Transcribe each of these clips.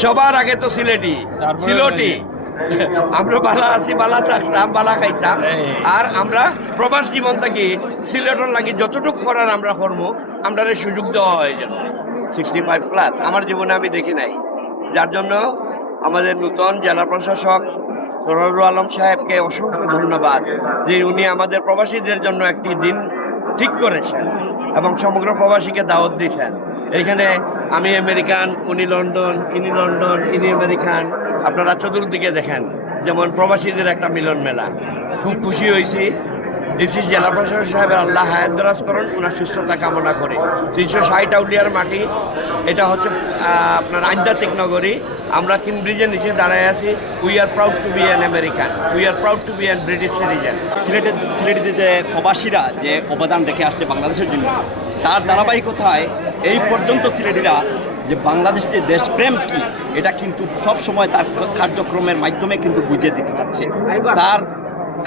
সবার আগে তো সিলেটি সিলটি। আমরা বালা আছি বালা থাকতাম বালা খাইতাম। আর আমরা প্রবাস জীবন থাকি সিলেটর লাগি যতটুকু করার আমরা কর্ম আমরা সুযোগ দেওয়া হয় যেন। সিক্সটি ফাইভ প্লাস আমার জীবনে আমি দেখি নাই। যার জন্য আমাদের নূতন জেলা প্রশাসক সররুল আলম সাহেবকে অসংখ্য ধন্যবাদ যে উনি আমাদের প্রবাসীদের জন্য একটি দিন ঠিক করেছেন এবং সমগ্র প্রবাসীকে দাওয়াত দিয়েছেন। এখানে আমি আমেরিকান, উনি লন্ডন, ইনি লন্ডন, ইনি আমেরিকান, আপনারা চতুর্দিকে দেখেন যেমন প্রবাসীদের একটা মিলন মেলা। খুব খুশি হয়েছি। ডিসি জেলা প্রশাসক সাহেবের আল্লাহ হায়াত দরাজ করুন, ওনার সুস্থতা কামনা করে। তিনশো ষাট আউলিয়ার মাটি, এটা হচ্ছে আপনার আধ্যাত্মিক নগরী। আমরা কিন ব্রিজের নিচে দাঁড়ায় আছি। We are proud to be an American we are proud to be an British citizen সিলেটে, সিলেটিতে যে প্রবাসীরা যে অবদান রেখে আসছে বাংলাদেশের জন্য, তার ধারাবাহিকতায় এই পর্যন্ত সিলেটিরা যে বাংলাদেশ যে দেশপ্রেম কি, এটা কিন্তু সব সময় তার কার্যক্রমের মাধ্যমে কিন্তু বুঝিয়ে দিতে চাচ্ছে। তার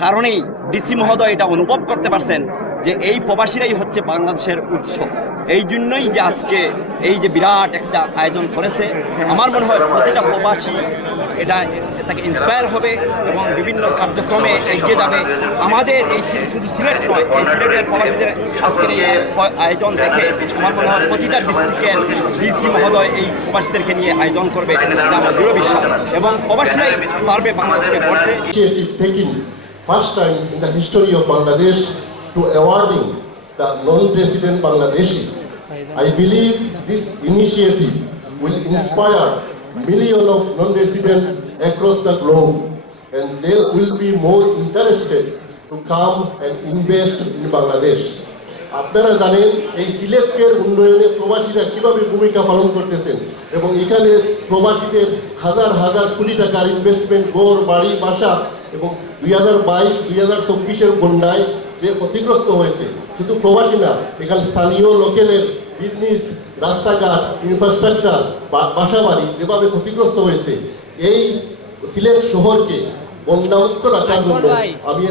কারণেই ডিসি মহোদয় এটা অনুভব করতে পারছেন। যে এই প্রবাসীরাই হচ্ছে বাংলাদেশের উৎস। এই জন্যই যে আজকে এই যে বিরাট একটা আয়োজন করেছে, আমার মনে হয় প্রতিটা প্রবাসী এটা তাকে ইন্সপায়ার হবে এবং বিভিন্ন কার্যক্রমে এগিয়ে যাবে। আমাদের এই শুধু সিলেট নয়, এই সিলেটের প্রবাসীদের আজকের এই আয়োজন দেখে আমার মনে হয় প্রতিটা ডিস্ট্রিক্টের ডিসি মহোদয় এই প্রবাসীদেরকে নিয়ে আয়োজন করবে এটা আমার দৃঢ় বিশ্বাস। এবং প্রবাসীরাই পারবে বাংলাদেশকে গড়তে। First time in the history of to awarding the non-resident Bangladeshi. I believe this initiative will inspire millions of non-residents across the globe and they will be more interested to come and invest in Bangladesh. আপনারা জানেন এই সিলেটের উন্নয়নে প্রবাসীরা কীভাবে ভূমিকা পালন করতেছেন এবং এখানে প্রবাসীদের হাজার হাজার কোটি টাকার ইনভেস্টমেন্ট ঘর বাড়ি বাসা এবং দুই হাজার বাইশ দুই হাজার চব্বিশের বন্যায় যে ক্ষতিগ্রস্ত হয়েছে শুধু প্রবাসী না এখানে স্থানীয় লোকেলের বিজনেস রাস্তাঘাট ইনফ্রাস্ট্রাকচার বাসা বাড়ি যেভাবে ক্ষতিগ্রস্ত হয়েছে এই সিলেট শহরকে বন্যামুক্ত রাখার জন্য আমি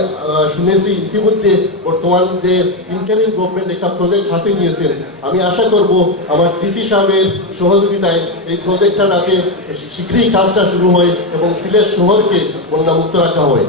শুনেছি ইতিমধ্যে বর্তমান যে ইন্টারিম গভর্নমেন্ট একটা প্রজেক্ট হাতে নিয়েছেন। আমি আশা করব আমার ডিসি সাহেবের সহযোগিতায় এই প্রজেক্টটা যাতে শীঘ্রই কাজটা শুরু হয় এবং সিলেট শহরকে বন্যামুক্ত রাখা হয়।